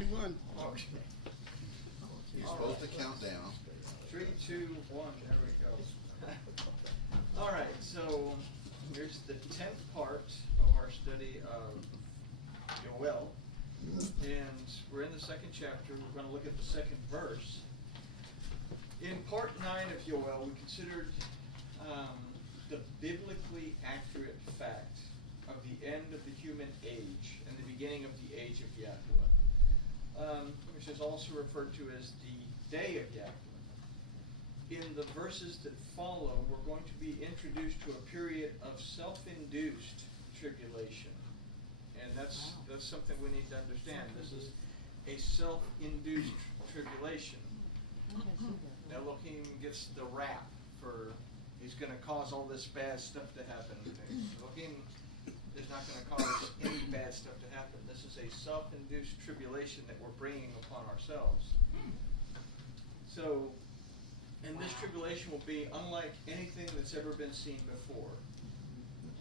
91. Okay. You're supposed to count down. 3, 2, 1. There we go. All right. So here's the 10th part of our study of Yoel, and we're in the second chapter. We're going to look at the second verse. In part 9 of Yoel, we considered the biblically accurate fact of the end of the human age and the beginning of the age of Yahuwah, which is also referred to as the day of Yahuwah. In the verses that follow, we're going to be introduced to a period of self-induced tribulation. And that's something we need to understand. This is a self-induced tribulation. Elohim gets the rap for he's going to cause all this bad stuff to happen. Elohim is not going to cause any bad stuff to happen. This is a self-induced tribulation that we're bringing upon ourselves. So, and this tribulation will be unlike anything that's ever been seen before.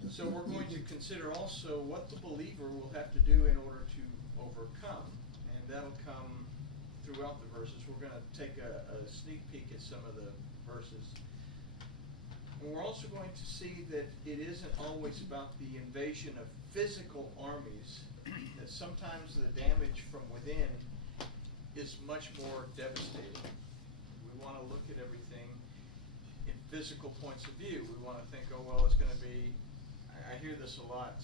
So we're going to consider also what the believer will have to do in order to overcome. And that'll come throughout the verses. We're going to take a sneak peek at some of the verses. And we're also going to see that it isn't always about the invasion of physical armies, that sometimes the damage from within is much more devastating. We want to look at everything in physical points of view. We want to think, oh, well, it's going to be, I hear this a lot,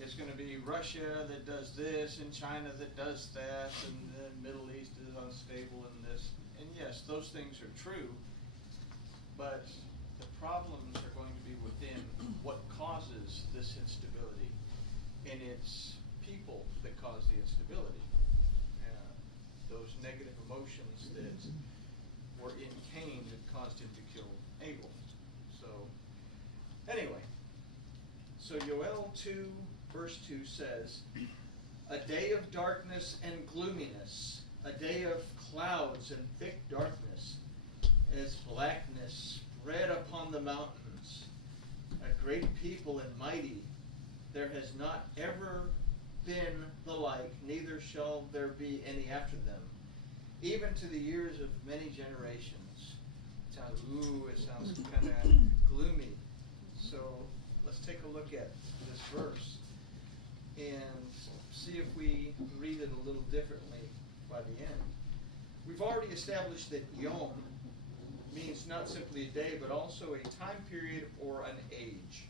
it's going to be Russia that does this and China that does that, and the Middle East is unstable and this. And yes, those things are true, but the problems are going to be within what causes this instability. And it's people that cause the instability. Those negative emotions that were in Cain that caused him to kill Abel. So, anyway, so Yoel 2 verse 2 says, a day of darkness and gloominess, a day of clouds and thick darkness, as blackness spread upon the mountains, a great people and mighty, there has not ever been the like, neither shall there be any after them, even to the years of many generations. It sounds kind of gloomy. So let's take a look at this verse and see if we read it a little differently by the end. We've already established that Yom means not simply a day, but also a time period or an age.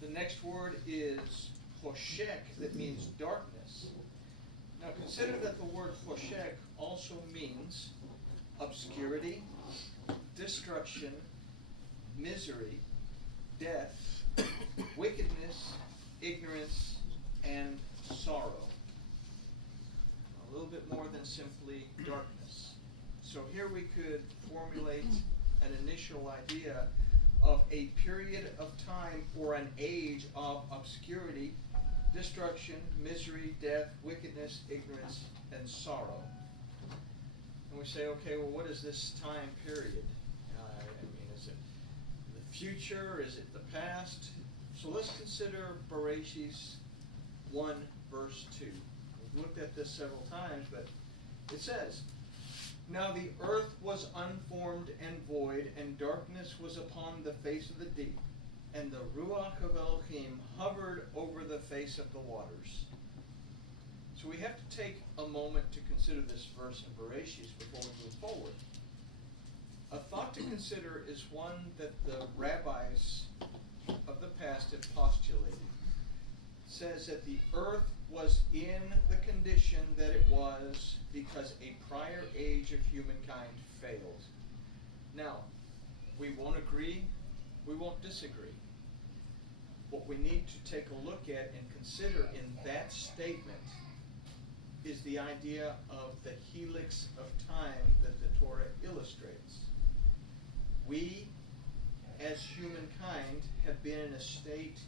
The next word is Hoshek, that means darkness. Now consider that the word Hoshek also means obscurity, destruction, misery, death, wickedness, ignorance, and sorrow. A little bit more than simply darkness. So here we could formulate an initial idea of a period of time or an age of obscurity, destruction, misery, death, wickedness, ignorance, and sorrow. And we say, okay, well, what is this time period? Is it the future? Is it the past? So let's consider Bereshit 1, verse 2. We've looked at this several times, but it says, now the earth was unformed and void, and darkness was upon the face of the deep, and the Ruach of Elohim hovered over the face of the waters. So we have to take a moment to consider this verse in Bereshit before we move forward. A thought to consider is one that the rabbis of the past have postulated. It says that the earth was in the condition that it was because a prior age of humankind failed. Now, we won't agree, we won't disagree. What we need to take a look at and consider in that statement is the idea of the helix of time that the Torah illustrates. We, as humankind, have been in a state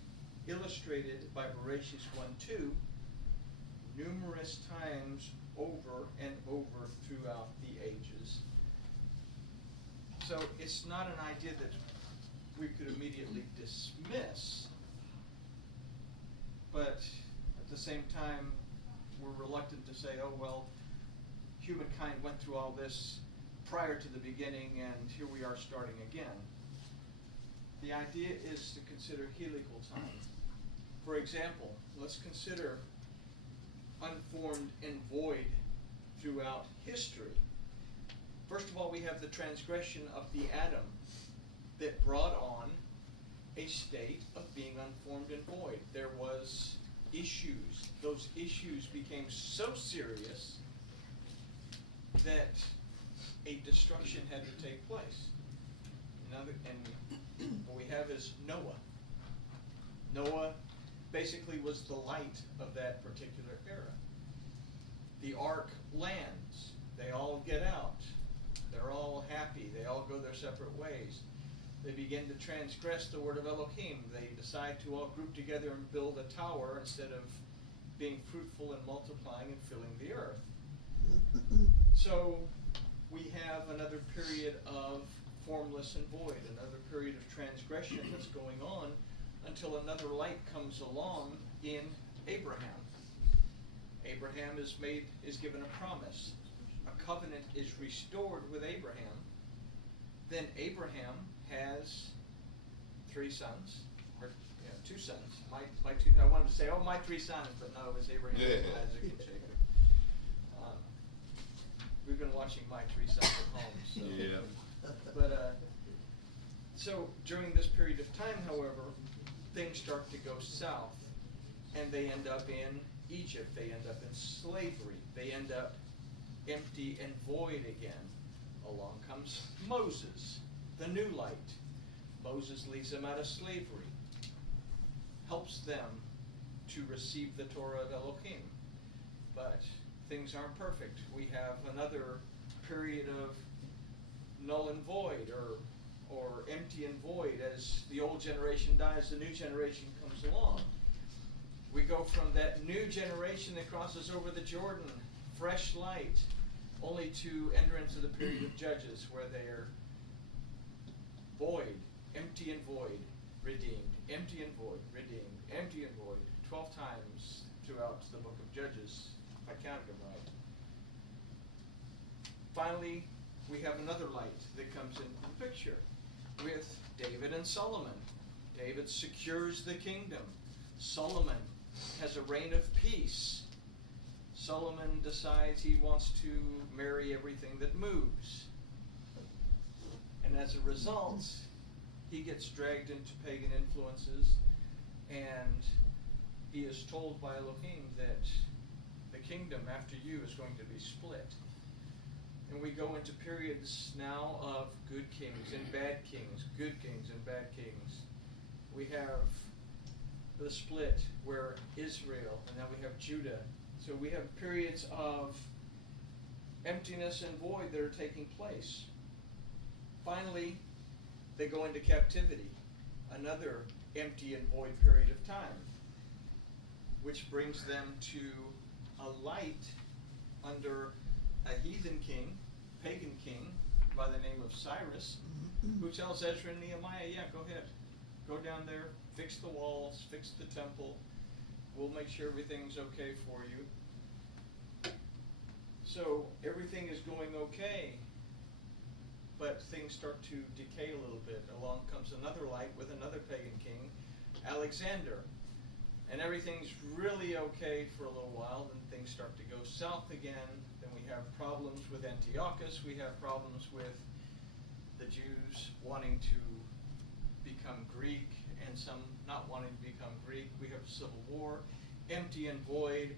illustrated by Bereshit 1:2 numerous times over and over throughout the ages. So it's not an idea that we could immediately dismiss, but at the same time, we're we're reluctant to say, oh, well, humankind went through all this prior to the beginning, and here we are starting again. The idea is to consider helical time. For example, let's consider unformed and void throughout history. First of all, we have the transgression of the Adam that brought on a state of being unformed and void. There was issues. Those issues became so serious that a destruction had to take place. And what we have is Noah. Noah basically was the light of that particular era. The ark lands. They all get out. They're all happy. They all go their separate ways. They begin to transgress the word of Elohim. They decide to all group together and build a tower instead of being fruitful and multiplying and filling the earth. So we have another period of formless and void, another period of transgression that's going on until another light comes along in Abraham. Abraham is given a promise. A covenant is restored with Abraham. Then Abraham has 3 sons, or 2 sons. My two. I wanted to say, oh, my 3 sons, but no, it was Abraham, Isaac, and Jacob. We've been watching My 3 Sons at home. So. Yeah. But so during this period of time, however, things start to go south, and they end up in Egypt. They end up in slavery. They end up empty and void again. Along comes Moses, the new light. Moses leads them out of slavery, helps them to receive the Torah of Elohim. But things aren't perfect. We have another period of null and void, or empty and void. As the old generation dies, the new generation comes along. We go from that new generation that crosses over the Jordan, fresh light, only to enter into the period of Judges, where they're void, empty and void, redeemed, empty and void, redeemed, empty and void, 12 times throughout the book of Judges, if I counted them right. Finally, we have another light that comes into the picture with David and Solomon. David secures the kingdom. Solomon has a reign of peace. Solomon decides he wants to marry everything that moves. And as a result, he gets dragged into pagan influences, and he is told by Elohim that the kingdom after you is going to be split. And we go into periods now of good kings and bad kings, good kings and bad kings. We have the split where Israel, and now we have Judah. So we have periods of emptiness and void that are taking place. Finally, they go into captivity, another empty and void period of time, which brings them to a light under a heathen king, pagan king, by the name of Cyrus, who tells Ezra and Nehemiah, yeah, go ahead. Go down there, fix the walls, fix the temple. We'll make sure everything's okay for you. So everything is going okay, but things start to decay a little bit. Along comes another light with another pagan king, Alexander. And everything's really okay for a little while, then things start to go south again. Then we have problems with Antiochus. We have problems with the Jews wanting to become Greek and some not wanting to become Greek. We have a civil war, empty and void.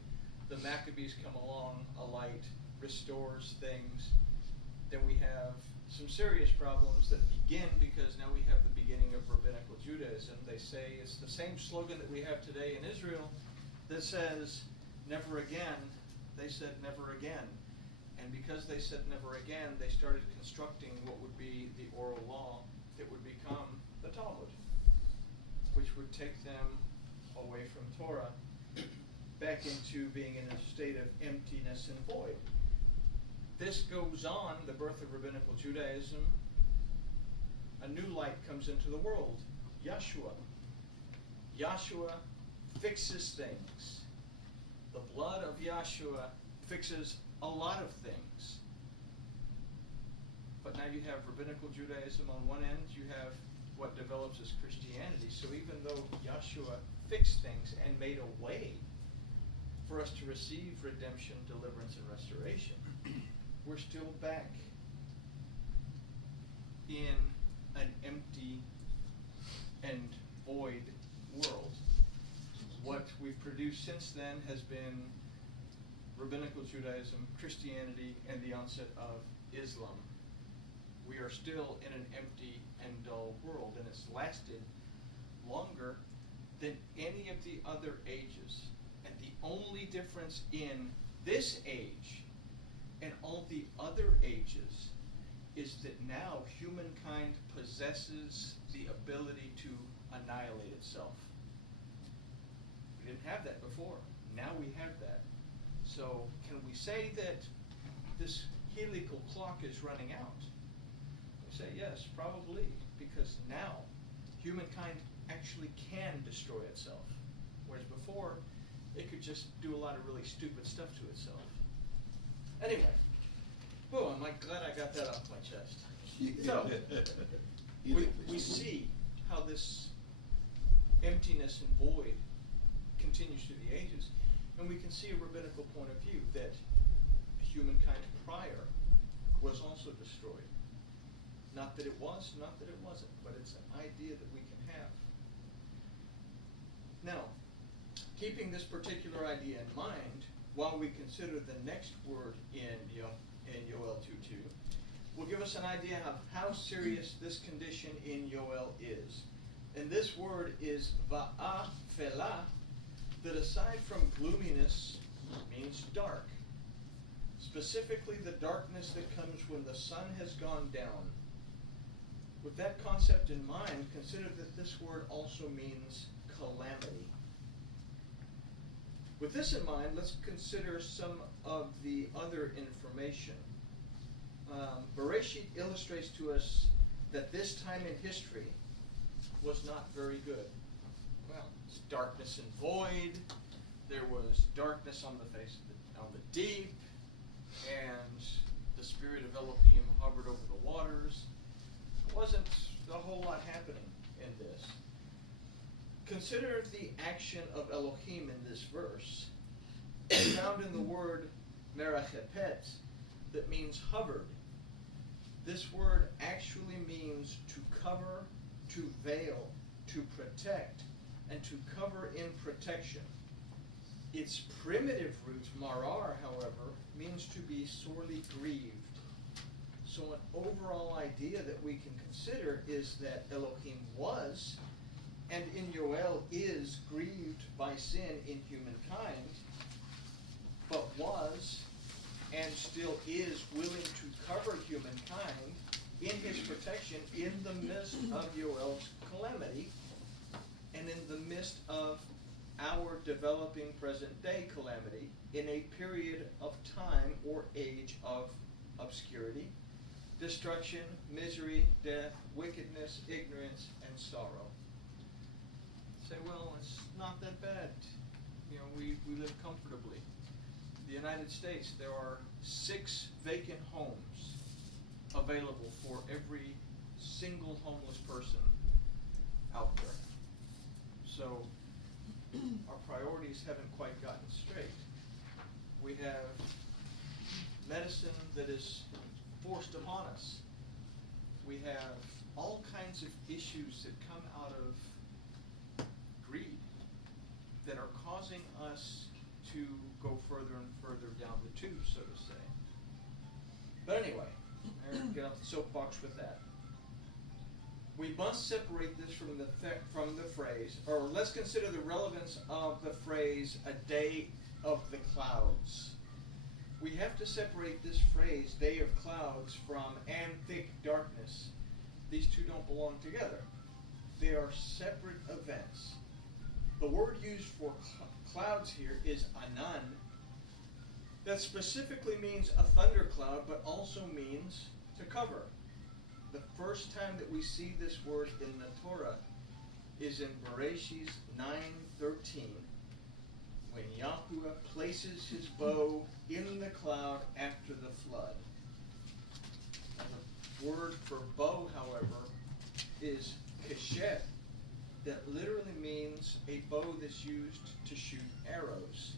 The Maccabees come along, a light restores things. Then we have some serious problems that begin because now we have the beginning of rabbinical Judaism. They say it's the same slogan that we have today in Israel that says, never again. They said never again. And because they said never again, they started constructing what would be the oral law that would become the Talmud, which would take them away from Torah back into being in a state of emptiness and void. This goes on, the birth of rabbinical Judaism. A new light comes into the world, Yeshua. Yeshua fixes things. The blood of Yahshua fixes a lot of things. But now you have rabbinical Judaism on one end, you have what develops as Christianity. So even though Yahshua fixed things and made a way for us to receive redemption, deliverance, and restoration, we're still back in an empty and void world. What we've produced since then has been rabbinical Judaism, Christianity, and the onset of Islam. We are still in an empty and dull world, and it's lasted longer than any of the other ages. And the only difference in this age and all the other ages is that now humankind possesses the ability to annihilate itself. We didn't have that before. Now we have that. So can we say that this helical clock is running out? We say yes, probably, because now humankind actually can destroy itself. Whereas before, it could just do a lot of really stupid stuff to itself. Anyway, whoa, I'm like glad I got that off my chest. So, we see how this emptiness and void continues through the ages, and we can see a rabbinical point of view that humankind prior was also destroyed. Not that it was, not that it wasn't, but it's an idea that we can have. Now, keeping this particular idea in mind, while we consider the next word in Yoel 2:2, will give us an idea of how serious this condition in Yoel is. And this word is va'afela, that aside from gloominess means dark. Specifically the darkness that comes when the sun has gone down. With that concept in mind, consider that this word also means calamity. With this in mind, let's consider some of the other information. Bereshit illustrates to us that this time in history was not very good. Well, it's darkness and void. There was darkness on the face of on the deep, and the spirit of Elohim hovered over the waters. There wasn't a whole lot happening in this. Consider the action of Elohim in this verse, found in the word merachepet, that means hovered. This word actually means to cover, to veil, to protect, and to cover in protection. Its primitive root, marar, however, means to be sorely grieved. So an overall idea that we can consider is that Elohim was, and in Yoel is, grieved by sin in humankind, but was and still is willing to cover humankind in his protection in the midst of Yoel's calamity and in the midst of our developing present day calamity in a period of time or age of obscurity, destruction, misery, death, wickedness, ignorance, and sorrow. Say, well, it's not that bad. You know, we live comfortably. In the United States, there are 6 vacant homes available for every single homeless person out there. So our priorities haven't quite gotten straight. We have medicine that is forced upon us. We have all kinds of issues that come out of greed that are causing us to go further and further down the tube, so to say. But anyway, I'm going to get off the soapbox with that. We must separate this from the phrase, or let's consider the relevance of the phrase, a day of the clouds. We have to separate this phrase, day of clouds, from and thick darkness. These two don't belong together. They are separate events. The word used for clouds here is anan. That specifically means a thundercloud, but also means to cover. The first time that we see this word in the Torah is in Bereshit 9:13, when Yahuwah places his bow in the cloud after the flood. Now, the word for bow, however, is keshet, that literally means a bow that's used to shoot arrows.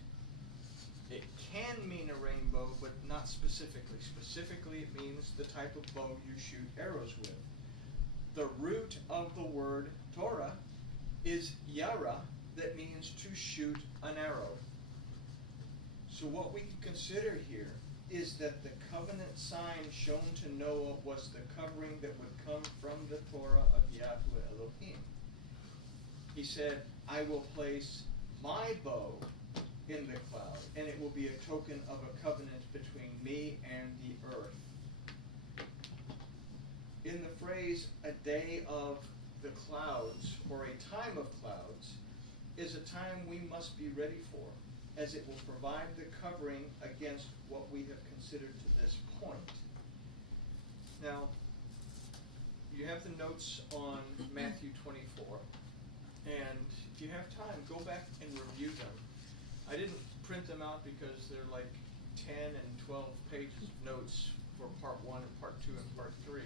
It can mean a rainbow, but not specifically. Specifically, it means the type of bow you shoot arrows with. The root of the word Torah is yara, that means to shoot an arrow. So what we can consider here is that the covenant sign shown to Noah was the covering that would come from the Torah of Yahuwah Elohim. He said, I will place my bow in the cloud, and it will be a token of a covenant between me and the earth. In the phrase, a day of the clouds, or a time of clouds, is a time we must be ready for, as it will provide the covering against what we have considered to this point. Now, you have the notes on Matthew 24, and if you have time, go back and review them. I didn't print them out because they're like 10 and 12 pages of notes for part 1 and part 2 and part 3.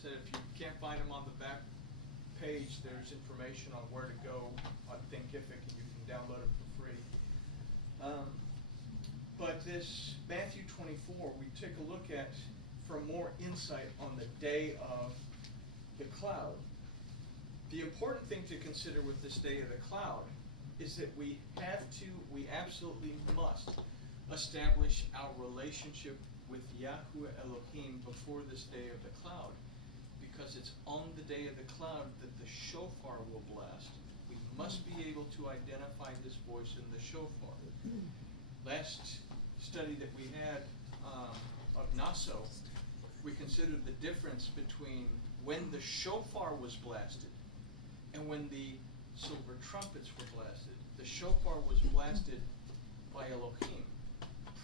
So if you can't find them on the back page, there's information on where to go on Thinkific, and you can download it for free. But this Matthew 24, we take a look at for more insight on the day of the cloud. The important thing to consider with this day of the cloud is that we absolutely must establish our relationship with Yahuwah Elohim before this day of the cloud, because it's on the day of the cloud that the shofar will blast. We must be able to identify this voice in the shofar. Last study that we had of Naso, we considered the difference between when the shofar was blasted and when the silver trumpets were blasted. The shofar was blasted by Elohim.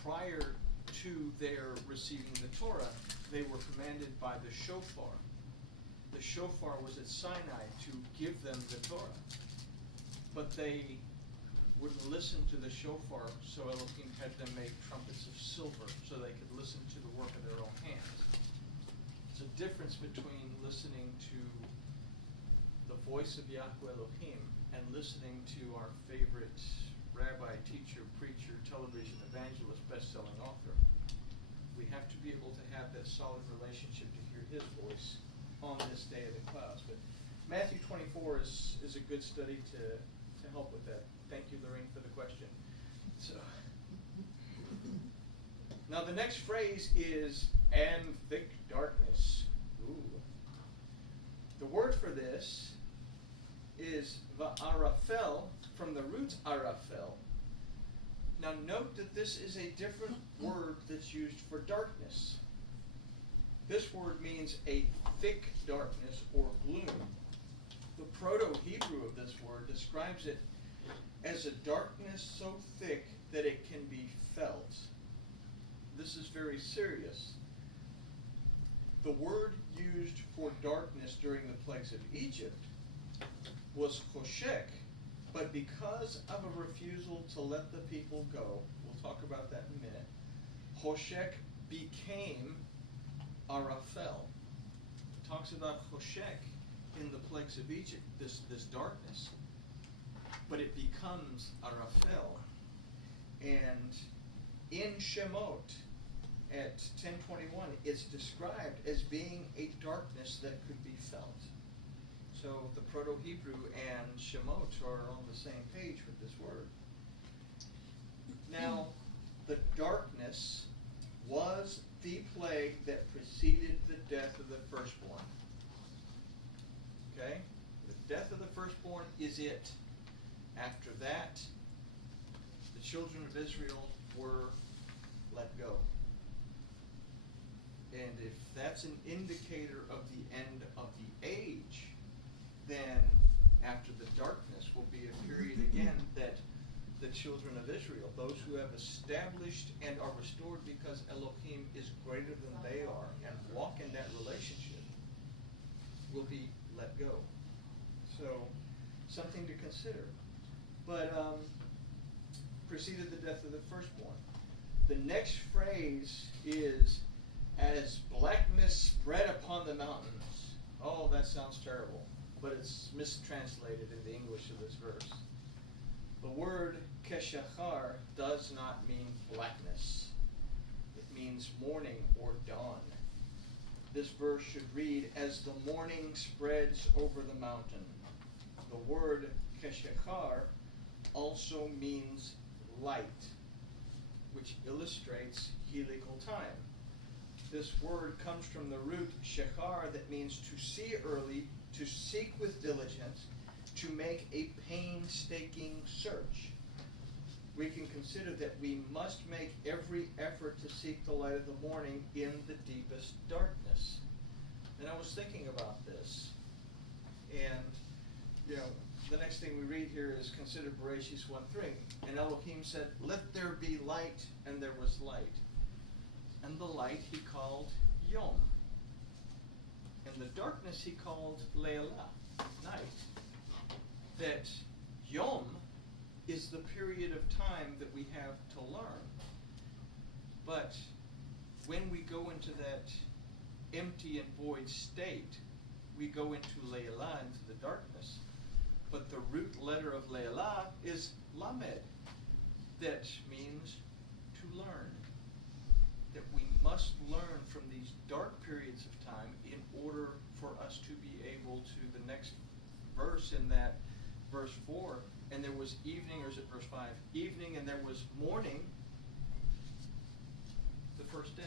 Prior to their receiving the Torah, they were commanded by the shofar. The shofar was at Sinai to give them the Torah. But they wouldn't listen to the shofar, so Elohim had them make trumpets of silver so they could listen to the work of their own hands. There's a difference between listening to the voice of Yahuwah Elohim and listening to our favorite rabbi, teacher, preacher, television evangelist, best-selling author. We have to be able to have that solid relationship to hear his voice on this day of the clouds. But Matthew 24 is a good study to help with that. Thank you, Lorraine, for the question. So, now the next phrase is, and thick darkness. Ooh. The word for this is va'arafel, from the root arafel. Now note that this is a different word that's used for darkness. This word means a thick darkness or gloom. The Proto-Hebrew of this word describes it as a darkness so thick that it can be felt. This is very serious. The word used for darkness during the plagues of Egypt was choshek, but because of a refusal to let the people go, we'll talk about that in a minute, choshek became arafel. It talks about choshek in the plagues of Egypt, this darkness, but it becomes arafel. And in Shemot at 10:21, it's described as being a darkness that could be felt. So the Proto-Hebrew and Shemot are on the same page with this word. Now, the darkness was the plague that preceded the death of the firstborn. Okay? The death of the firstborn is it. After that, the children of Israel were let go. And if that's an indicator of the end of the age, then after the darkness will be a period again that the children of Israel, those who have established and are restored because Elohim is greater than they are and walk in that relationship, will be let go. So, something to consider. But preceded the death of the firstborn. The next phrase is, as blackness spread upon the mountains. Oh, that sounds terrible, but it's mistranslated in the English of this verse. The word keshachar does not mean blackness. It means morning or dawn. This verse should read, as the morning spreads over the mountain. The word keshachar also means light, which illustrates helical time. This word comes from the root shechar, that means to see early, to seek with diligence, to make a painstaking search. We can consider that we must make every effort to seek the light of the morning in the deepest darkness. And I was thinking about this, and the next thing we read here is, consider Bereshis 1:3. And Elohim said, let there be light, and there was light. And the light he called Yom. And the darkness he called Leila, night. That Yom is the period of time that we have to learn. But when we go into that empty and void state, we go into Leila, into the darkness. But the root letter of Leila is Lamed, that means to learn. That we must learn from these dark periods of time in order for us to be able to, the next verse in that, verse 4, and there was evening, or is it verse 5? Evening, and there was morning, the first day.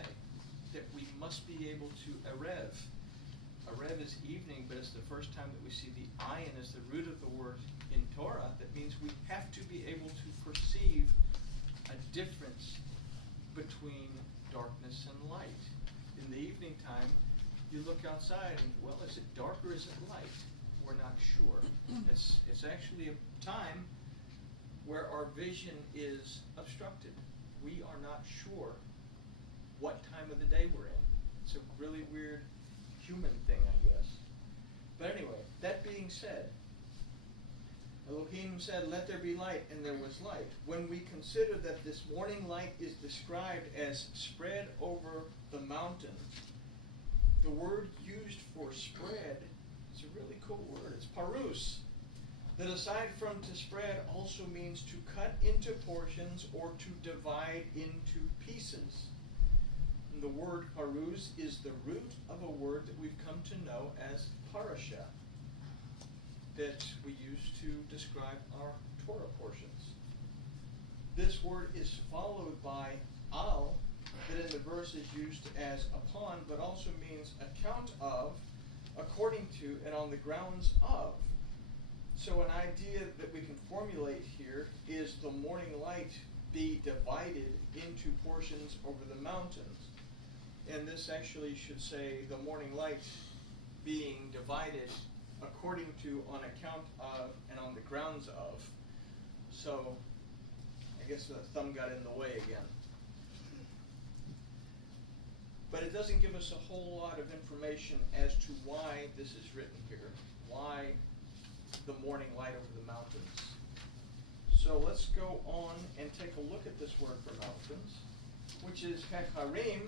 That we must be able to Erev. Erev is evening, but it's the first time that we see the ayin as the root of the word in Torah. That means we have to be able to perceive a difference between darkness and light. In the evening time, you look outside and, well, is it dark or is it light? We're not sure. It's actually a time where our vision is obstructed. We are not sure what time of the day we're in. It's a really weird human thing, I guess. But anyway, that being said, Elohim said, let there be light, and there was light. When we consider that this morning light is described as spread over the mountain, the word used for spread is a really cool word. It's parus. That aside from to spread also means to cut into portions or to divide into pieces. And the word parus is the root of a word that we've come to know as parasha, that we use to describe our Torah portions. This word is followed by al, that in the verse is used as upon, but also means account of, according to, and on the grounds of. So an idea that we can formulate here is the morning light be divided into portions over the mountains. And this actually should say the morning light being divided according to, on account of, and on the grounds of. So I guess the thumb got in the way again. But it doesn't give us a whole lot of information as to why this is written here. Why the morning light over the mountains. So let's go on and take a look at this word for mountains, which is hecharim,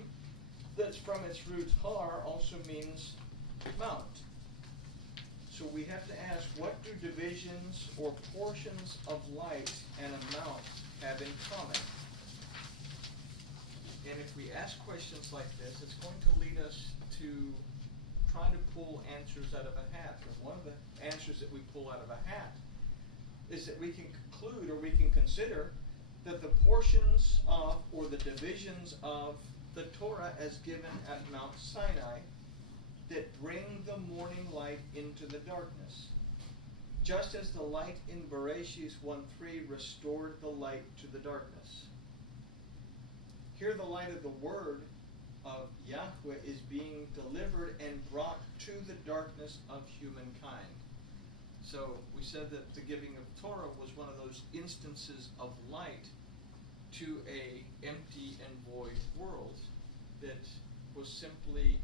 that's from its root har, also means mount. So we have to ask, what do divisions or portions of light and a mount have in common? And if we ask questions like this, it's going to lead us to try to pull answers out of a hat. And one of the answers that we pull out of a hat is that we can conclude, or we can consider, that the portions of, or the divisions of the Torah as given at Mount Sinai that bring the morning light into the darkness. Just as the light in Bereshis 1:3 restored the light to the darkness. Here the light of the word of Yahweh is being delivered and brought to the darkness of humankind. So we said that the giving of Torah was one of those instances of light to a empty and void world that was simply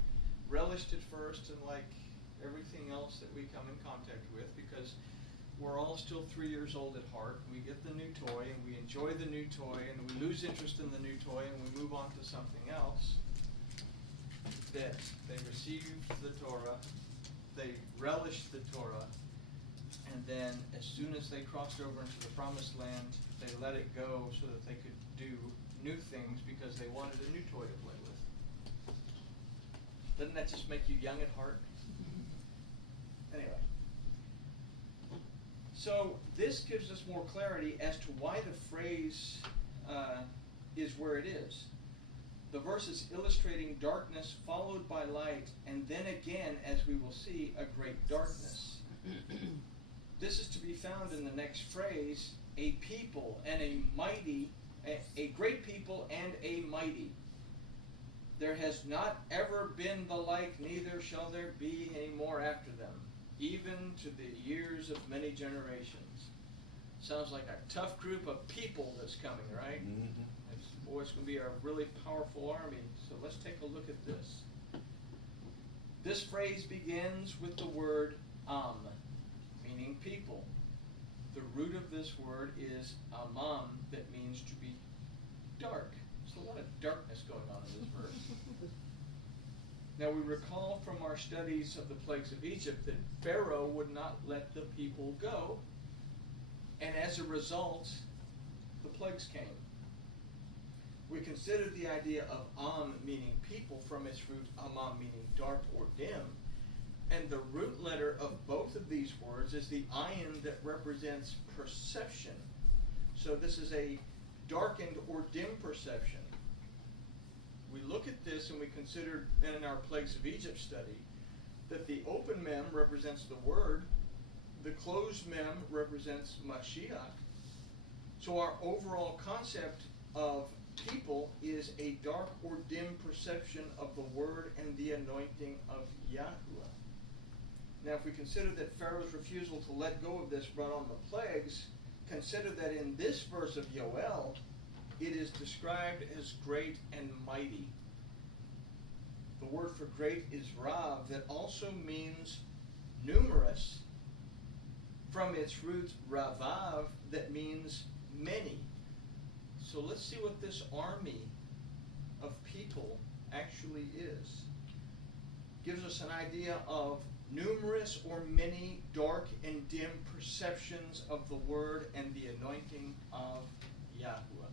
relished at first, and like everything else that we come in contact with, because we're all still 3 years old at heart. We get the new toy and we enjoy the new toy and we lose interest in the new toy and we move on to something else. That they received the Torah, they relished the Torah, and then as soon as they crossed over into the promised land, they let it go so that they could do new things because they wanted a new toy to play with. Doesn't that just make you young at heart? Anyway. So this gives us more clarity as to why the phrase is where it is. The verse is illustrating darkness followed by light, and then again, as we will see, a great darkness. This is to be found in the next phrase, a people and a mighty, a great people and a mighty. There has not ever been the like, neither shall there be any more after them, even to the years of many generations. Sounds like a tough group of people that's coming, right? Mm-hmm. Boy, it's going to be a really powerful army. So let's take a look at this. This phrase begins with the word meaning people. The root of this word is amam, that means to be dark. There's a lot of darkness going on in this verse. Now we recall from our studies of the plagues of Egypt that Pharaoh would not let the people go, and as a result, the plagues came. We considered the idea of meaning people from its root amam, meaning dark or dim, and the root letter of both of these words is the ayin that represents perception. So this is a darkened or dim perception. We look at this and we considered in our Plagues of Egypt study that the open mem represents the word, the closed mem represents Mashiach. So our overall concept of people is a dark or dim perception of the word and the anointing of Yahuwah. Now if we consider that Pharaoh's refusal to let go of this brought on the plagues, consider that in this verse of Yoel, it is described as great and mighty. The word for great is Rav, that also means numerous, from its roots Ravav, that means many. So let's see what this army of people actually is. Gives us an idea of numerous or many dark and dim perceptions of the word and the anointing of Yahuwah.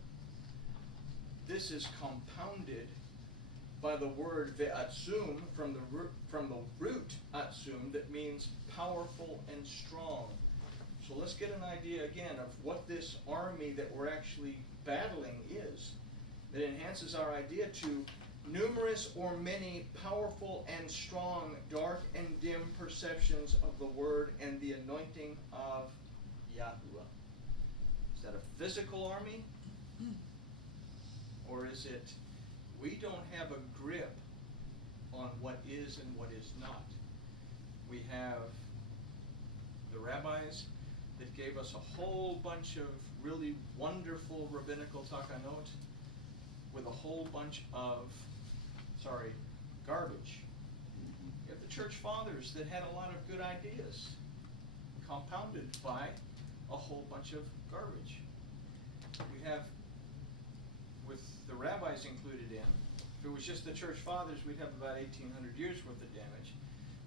This is compounded by the word ve'atzum from the root atzum, that means powerful and strong. So let's get an idea again of what this army that we're actually battling is. That enhances our idea to numerous or many powerful and strong, dark and dim perceptions of the word and the anointing of Yahuwah. Is that a physical army? Or is it, we don't have a grip on what is and what is not? We have the rabbis that gave us a whole bunch of really wonderful rabbinical takanot with a whole bunch of, garbage. You have the church fathers that had a lot of good ideas, compounded by a whole bunch of garbage. We have, with the rabbis included in, if it was just the church fathers, we'd have about 1,800 years worth of damage.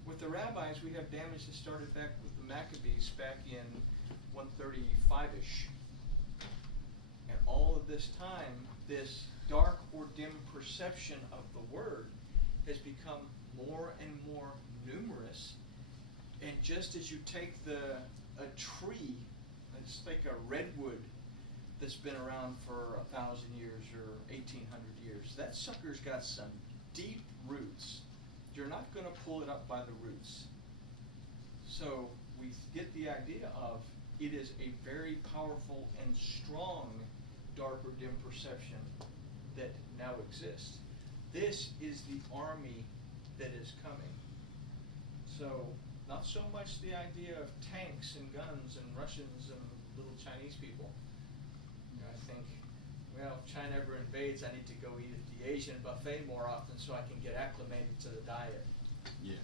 With the rabbis, we have damage that started back with the Maccabees back in 135-ish. And all of this time, this dark or dim perception of the word has become more and more numerous. And just as you take a tree, let's take a redwood that's been around for 1,000 years or 1,800 years, that sucker's got some deep roots. You're not going to pull it up by the roots. So we get the idea of it is a very powerful and strong dark or dim perception that now exists. This is the army that is coming. So not so much the idea of tanks and guns and Russians and little Chinese people. You know, I think, well, if China ever invades, I need to go eat at the Asian buffet more often so I can get acclimated to the diet. Yeah.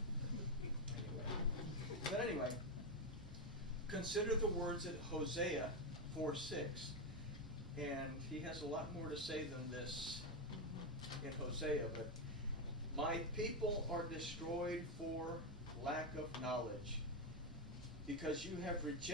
Anyway. consider the words at Hosea 4:6. And he has a lot more to say than this in Hosea, but my people are destroyed for lack of knowledge, because you have rejected